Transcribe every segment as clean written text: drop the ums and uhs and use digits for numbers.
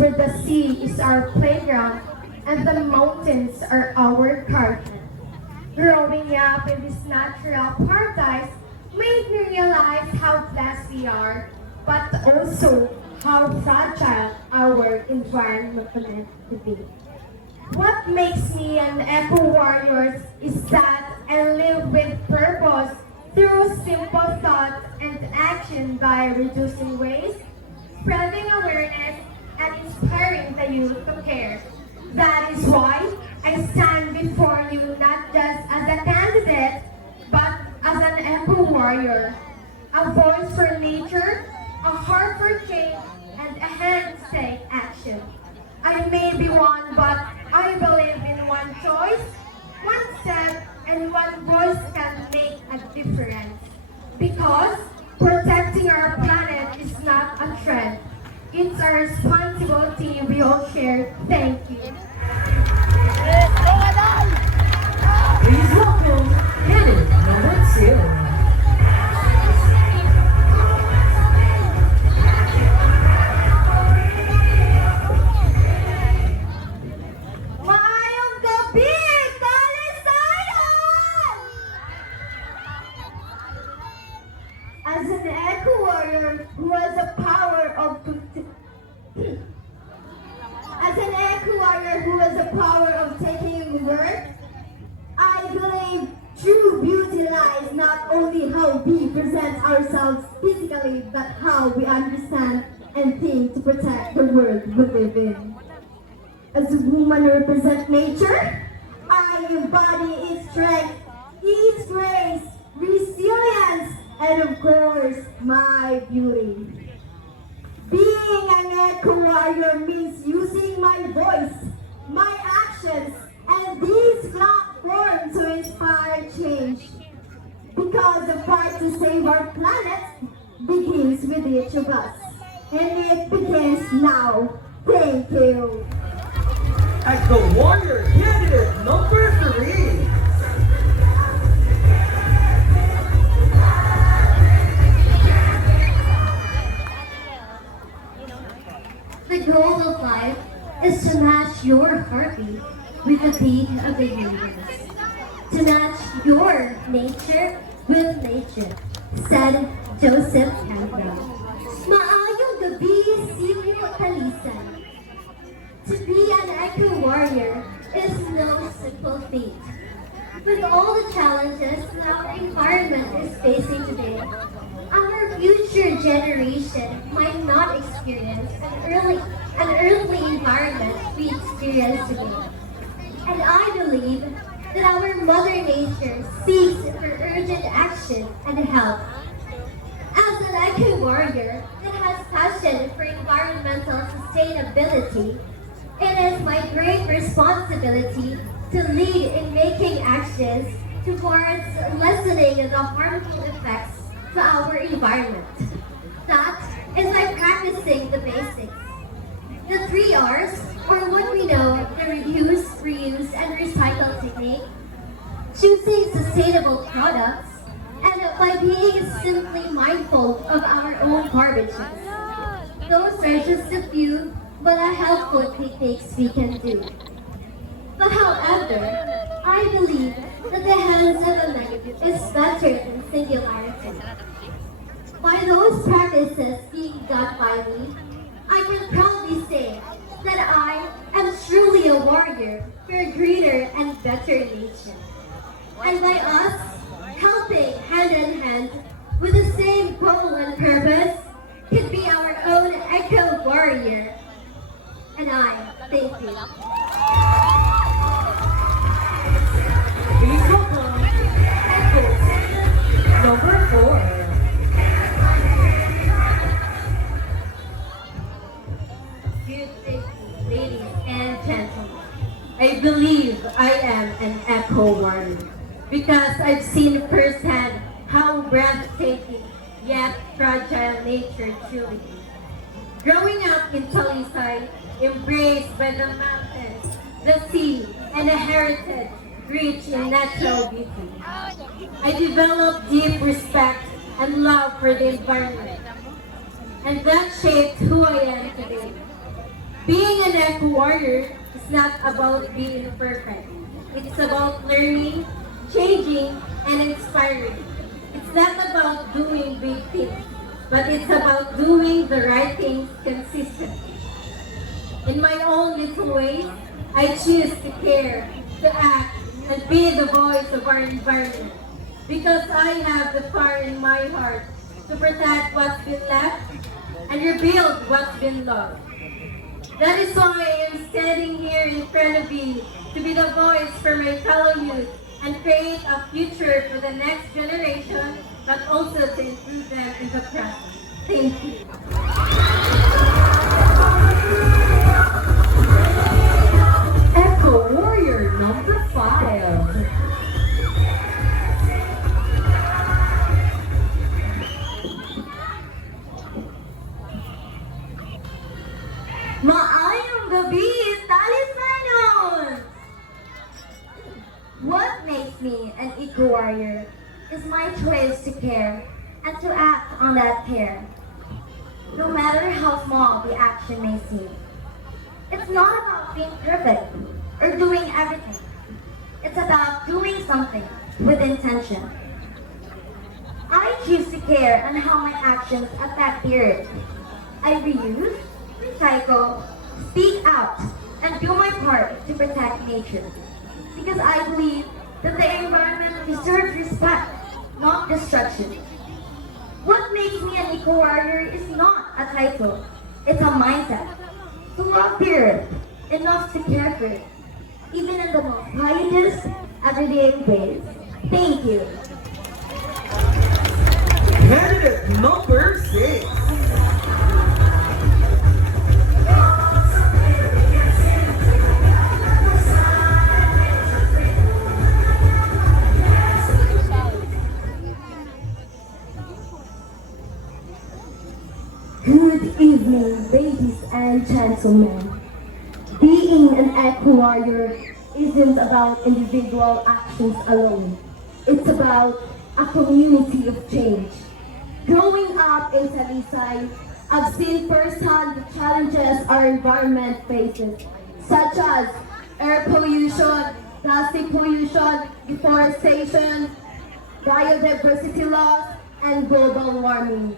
where the sea is our playground and the mountains are our garden. Growing up in this natural paradise made me realize how blessed we are, but also how fragile our environment can be. What makes me an eco warrior is that I live with purpose through simple thought and action by reducing waste, spreading awareness, and inspiring the youth to care. That is why I stand before you not just as a candidate, but as an eco warrior, a voice for nature, a heart for change, and a hand to take action. I may be one, but I believe in one choice, one step, and one voice can make a difference. Because protecting our planet is not a trend. It's a responsibility we all share. Thank you. Please welcome candidate number 2. Maayong gabi! Kalisayan! As an eco warrior who has the power of as an eco warrior who has the power of taking work, I believe true beauty lies not only how we present ourselves physically, but how we understand and think to protect the world we live in. As a woman who represents nature, I embody its strength, its grace, resilience, and of course, my beauty. Being an eco warrior means using my voice, my actions, and these platforms to inspire change. Because the fight to save our planet begins with each of us. And it begins now. Thank you. As the warrior candidate number 3. The goal of life is to match your heartbeat with the beat of the universe. To match your nature with nature, said Joseph Campbell. Maayong gabi, Silvio Talisan. To be an eco warrior is no simple feat. With all the challenges that our environment is facing today, our future generation might not experience an earthly environment we experience today. And I believe that our Mother Nature seeks for urgent action and help. As an eco warrior that has passion for environmental sustainability, it is my great responsibility to lead in making actions towards lessening the harmful effects to our environment. That is by practicing the basics. The 3 R's, or what we know, the reduce, reuse, and recycle technique, choosing sustainable products, and by being simply mindful of our own garbages. Those are just a few, but are helpful techniques we can do. But however, I believe that the hands of a man is better than singularity. By those practices being done by me, I can proudly say that I am truly a warrior for a greener and better nation. And by us helping hand in hand with the same goal and purpose could be our own eco warrior. And I thank you. Please welcome candidate number 4. Good evening, ladies and gentlemen. I believe I am an eco warrior because I've seen firsthand how breathtaking yet fragile nature truly is. Growing up in Talisay, embraced by the mountains, the sea, and a heritage rich in natural beauty, I developed deep respect and love for the environment. And that shaped who I am today. Being an eco warrior is not about being perfect. It's about learning, changing, and inspiring. It's not about doing big things, but it's about doing the right things consistently. In my own little ways, I choose to care, to act, and be the voice of our environment. Because I have the fire in my heart to protect what's been left and rebuild what's been lost. That is why I am standing here in front of you to be the voice for my fellow youth and create a future for the next generation, but also to include them in the present. Thank you. Echo Warrior number 5. Maayong gabi, talismanon! What makes me an eco-warrior is my choice to care and to act on that care, no matter how small the action may seem. It's not about being perfect or doing everything. It's about doing something with intention. I choose to care on how my actions affect the earth. I reuse, recycle, speak out, and do my part to protect nature. Because I believe that the environment deserves respect, not destruction. What makes me an eco-warrior is not a title, it's a mindset. To love the earth, enough to care for it, even in the most quietest, everyday ways. Thank you. Candidate number 6. Good evening, ladies and gentlemen. Being an eco-warrior isn't about individual actions alone. It's about a community of change. Growing up in Talisay, I've seen firsthand the challenges our environment faces, such as air pollution, plastic pollution, deforestation, biodiversity loss, and global warming.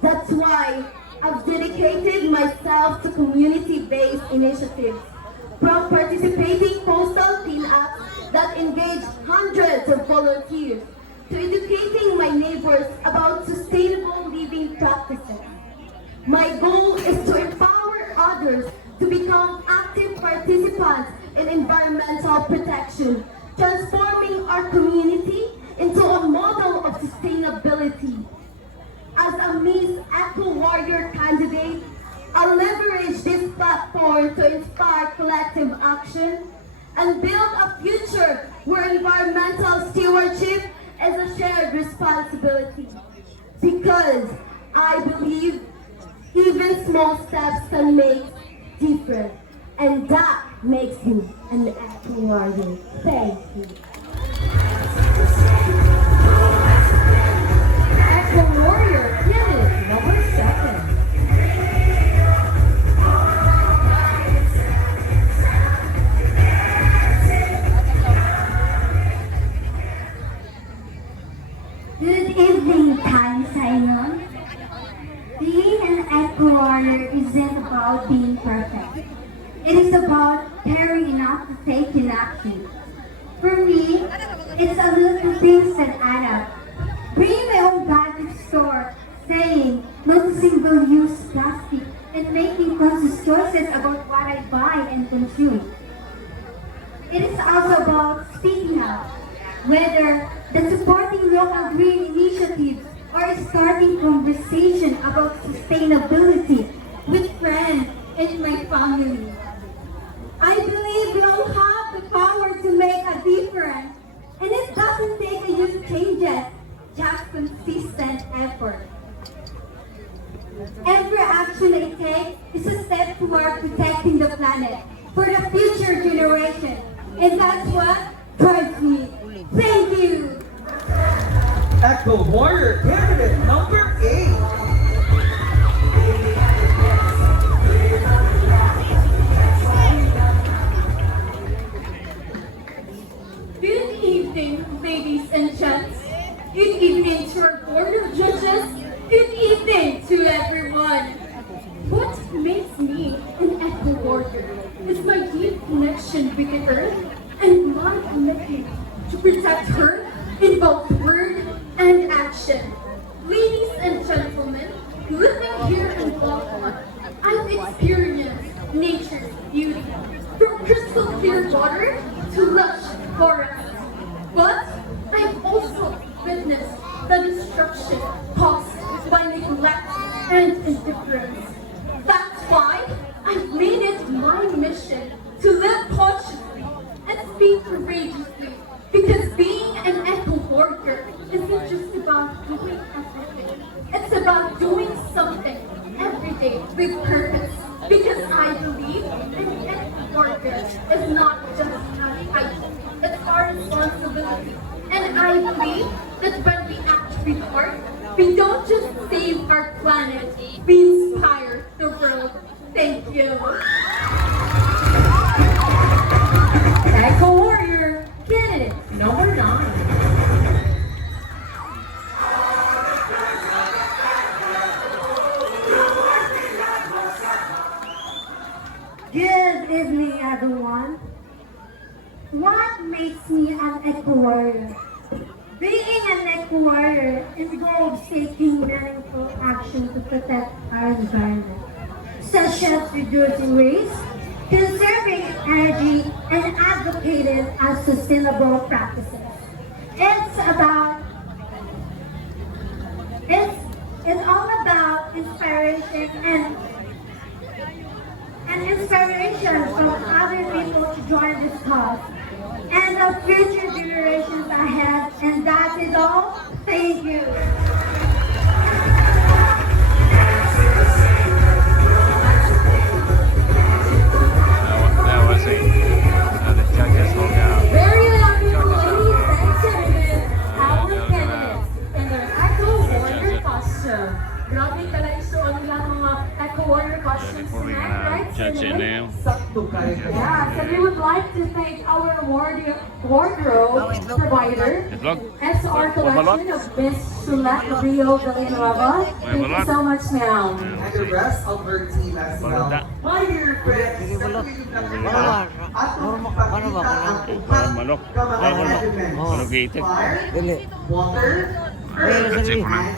That's why I've dedicated myself to community-based initiatives, from participating coastal cleanups that engage hundreds of volunteers, to educating my neighbors about sustainable living practices. My goal is to empower others to become active participants in environmental protection, transforming our community into a model of sustainability. As a Miss Eco Warrior candidate, I'll leverage this platform to inspire collective action and build a future where environmental stewardship is a shared responsibility. Because I believe even small steps can make difference, and that makes me an Eco Warrior. Thank you. Echo Warrior candidate number 7. Good evening, Talisay. Being an eco-warrior isn't about being perfect. It is about caring enough to take in action. For me, it's a little things that add up. Bringing my own bag to the store, saying no to single-use plastic, and making conscious choices about what I buy and consume. It is also about speaking out, whether that's supporting local green initiatives or starting conversation about sustainability with friends and my family. I believe we all have the power to make a difference, and it doesn't take a huge changes, just consistent effort. Every action I take is a step toward protecting the planet for the future generation, and that's what drives me. Thank you. Echo Warrior candidate number 8. Being an eco warrior is my deep connection with the earth and my commitment to protect her in both word and action. Ladies and gentlemen, living here in Boljoon, I've experienced nature's beauty, from crystal clear water to lush forests. But I've also witnessed the destruction caused by neglect and indifference. That's why I've made it my mission to live consciously and speak courageously. Because being an eco warrior isn't just about doing everything. It's about doing something every day with purpose. Because I believe an eco warrior is not just a title. It's our responsibility. And I believe that when we act with heart, we don't just save our planet, we inspire the world. Thank you. Eco Warrior, candidate number 9. Good evening, everyone. What makes me an eco warrior? Being an eco warrior involves taking meaningful action to protect our environment, such as reducing waste, conserving energy, and advocating as sustainable practices. It's all about inspiration and inspiration from other people to join this cause and the future generations ahead. And that is all. Thank you. That was it. The judges will go. Very lovely ladies and gentlemen, our candidates in their Eco Warrior costume. Grabe talaga isuon nila mga Eco Warrior costumes tonight, right? Judge it now. Yeah, so we would like to thank our wardrobe provider, The vlog. SR Collection of Miss Sulat Rio Villanueva. Thank you so much, ma'am. And the rest of her team as well. My dear friends, sa tuwing nagmula, atong ipakita ang upat Manok. ka mga elements. Manok gated. Fire, water, earth, That's it, man. and